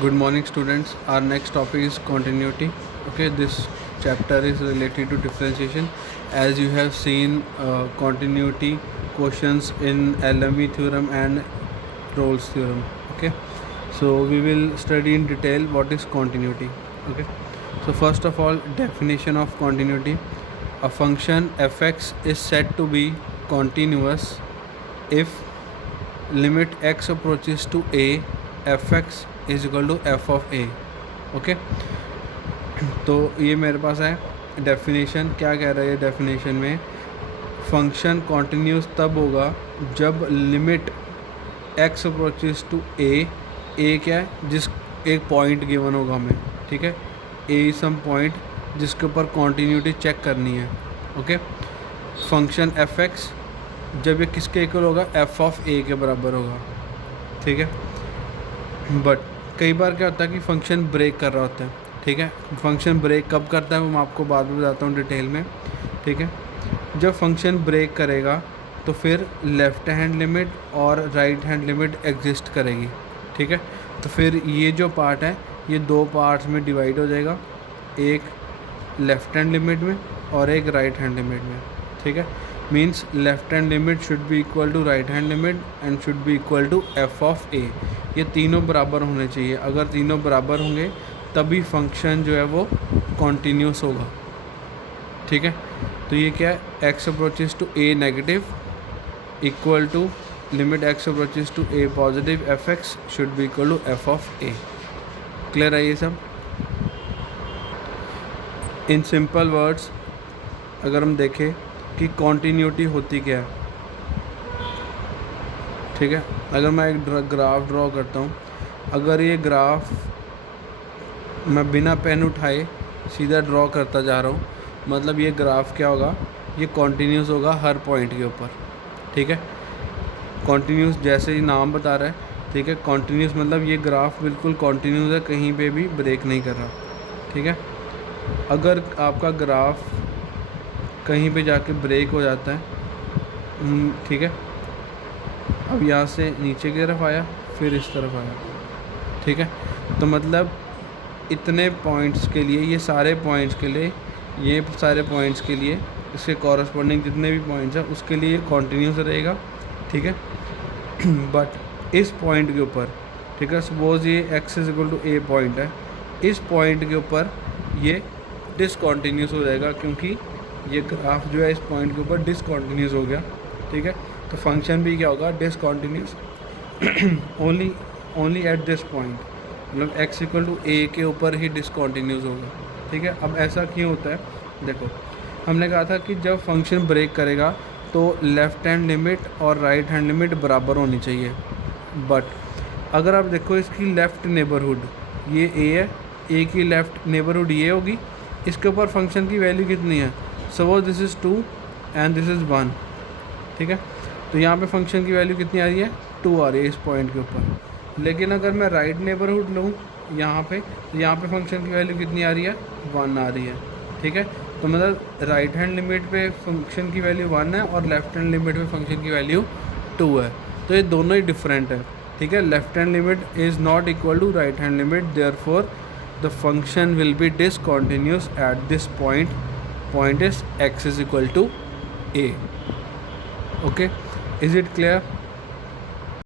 Good morning, students. Our next topic is continuity. Okay, this chapter is related to differentiation. As you have seen continuity questions in LME theorem and Rolle's theorem. Okay, so we will study in detail what is continuity. Okay, so first of all, definition of continuity: a function fx is said to be continuous if limit x approaches to a, fx is equal to F of A. Okay, तो ये मेरे पास है definition. क्या कह रहा है ये definition में? फंक्शन कॉन्टीन्यूस तब होगा जब लिमिट एक्स अप्रोचेस टू ए. ए क्या है? जिस एक पॉइंट गिवन होगा हमें, ठीक है, ए सम पॉइंट जिसके ऊपर कॉन्टीन्यूटी चेक करनी है. ओके, फंक्शन एफ एक्स जब ये किसके इक्वल होगा? एफ ऑफ ए के बराबर होगा. ठीक है, बट कई बार क्या होता है कि फंक्शन ब्रेक कर रहा होता है. ठीक है, फंक्शन ब्रेक कब करता है वो मैं आपको बाद में बताता हूँ डिटेल में. ठीक है, जब फंक्शन ब्रेक करेगा तो फिर लेफ़्ट हैंड लिमिट और राइट हैंड लिमिट एग्जिस्ट करेगी. ठीक है, तो फिर ये जो पार्ट है ये दो पार्ट्स में डिवाइड हो जाएगा, एक लेफ़्ट हैंड लिमिट में और एक राइट हैंड लिमिट में. ठीक है, means left hand limit should be equal to right hand limit and should be equal to F of a. ये तीनों बराबर होने चाहिए. अगर तीनों बराबर होंगे तभी फंक्शन जो है वो कॉन्टीन्यूस होगा. ठीक है, तो ये क्या है? X approaches to A negative equal to limit X approaches to A positive F X should be equal to F of A. Clear है ये सब? इन सिंपल वर्ड्स अगर हम देखें कि कॉन्टीन्यूटी होती क्या है. ठीक है, अगर मैं एक ग्राफ ड्रॉ करता हूँ, अगर ये ग्राफ मैं बिना पेन उठाए सीधा ड्रॉ करता जा रहा हूँ, मतलब ये ग्राफ क्या होगा? ये कॉन्टीन्यूस होगा हर पॉइंट के ऊपर. ठीक है, कॉन्टीन्यूस जैसे ही नाम बता रहा है. ठीक है, कॉन्टीन्यूस मतलब ये ग्राफ बिल्कुल कॉन्टीन्यूस है, कहीं पे भी ब्रेक नहीं कर रहा. ठीक है, अगर आपका ग्राफ कहीं पे जाके ब्रेक हो जाता है, ठीक है, अब यहाँ से नीचे की तरफ आया फिर इस तरफ आया. ठीक है, तो मतलब इतने पॉइंट्स के लिए, ये सारे पॉइंट्स के लिए, ये सारे पॉइंट्स के लिए, इसके कॉरस्पॉन्डिंग जितने भी पॉइंट्स हैं उसके लिए कॉन्टीन्यूस रहेगा. ठीक है, बट इस पॉइंट के ऊपर, ठीक है, सपोज ये X is equal to A point है, इस पॉइंट के ऊपर ये डिसकॉन्टीन्यूस हो जाएगा क्योंकि ये ग्राफ जो है इस पॉइंट के ऊपर डिसकॉन्टीन्यूस हो गया. ठीक है, तो फंक्शन भी क्या होगा? Discontinuous only eight this point, मतलब एक्स इक्वल टू ए के ऊपर ही डिसकॉन्टीन्यूस होगा. ठीक है, अब ऐसा क्यों होता है? देखो, हमने कहा था कि जब फंक्शन ब्रेक करेगा तो लेफ़्ट हैंड लिमिट और राइट हैंड लिमिट बराबर होनी चाहिए. बट अगर आप देखो इसकी लेफ़्ट नेबरहुड ये ए है, ए की लेफ़्ट नेबरहुड ये होगी, इसके ऊपर फंक्शन की वैल्यू कितनी है? Suppose this is 2 and this is 1. ठीक है, तो यहाँ पे फंक्शन की वैल्यू कितनी आ रही है? 2 आ रही है इस पॉइंट के ऊपर. लेकिन अगर मैं राइट नेबरहुड लूँ यहाँ पे, तो यहाँ पे फंक्शन की वैल्यू कितनी आ रही है? 1 आ रही है. ठीक है, तो मतलब राइट हैंड लिमिट पे फंक्शन की वैल्यू 1 है और लेफ्ट हैंड लिमिट पे फंक्शन की वैल्यू 2 है. तो ये दोनों ही डिफरेंट है. ठीक है, left hand limit is not equal to right hand limit, therefore the function will be discontinuous at this point. Point is x is equal to a. Okay, is it clear?